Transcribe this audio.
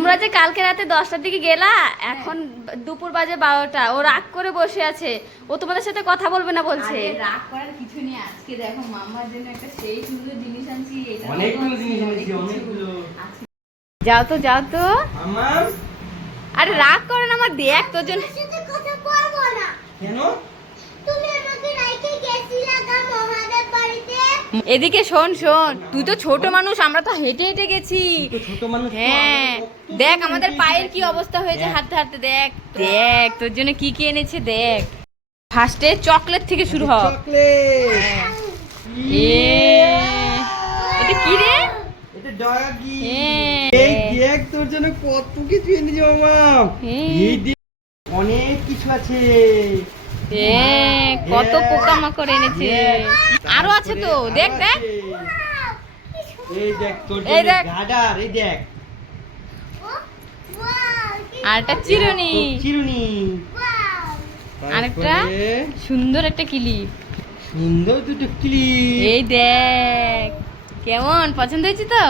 তোমরা যে কালকে রাতে 10টার দিকে গেলা, এখন দুপুর বাজে 12টা। ও রাগ করে বসে আছে, ও তোমাদের সাথে কথা বলবে না বলছে। রাগ করার কিছু নেই। আজকে দেখো মাম্মার জন্য একটা সেই সুন্দর জিনিস আনছি। এটা অনেকগুলো জিনিস এনেছি, অনেকগুলো। যাও তো যাও তো। মামা আরে রাগ করে না, আমার দেখ তোর জন্য। কথা বলবো না। কেন? তুমি আমাকে রাইখে গেছিলা গা মহাদেব বাড়িতে। এদিকে শোন শোন, তুই তো ছোট মানুষ, আমরা তো হেঁটে হেঁটে গেছি। তো ছোট মানুষ তো, হ্যাঁ আমরা কত দেখ দূর আমাদের হেঁটে পায়ের গেছি। কি অবস্থা হয়েছে দেখ। হাঁটতে হাঁটতে। দেখ দেখ তোর জন্য কি কি এনেছে দেখ। ফার্স্টে চকলেট থেকে শুরু হ। চকলেট। এ এটা কি রে? এটা ডগি। হ্যাঁ। এই দেখ তোর জন্য কত কিছু এনেছি মামা। হ্যাঁ। এই দেখ অনেক কিছু আছে। দেখ কত পোকামাকড় এনেছে। আরো আছে তো, দেখ আরো দেখ। আছে। এই দেখ তোর এই জন্য দেখ। গাডার, এই দেখ আর একটা চিরুনি, তোর চিরুনি। আরেকটা তারপরে সুন্দর একটা ক্লিপ। সুন্দর দুটো ক্লিপ। এই দেখ কেমন পছন্দ হয়েছে তো?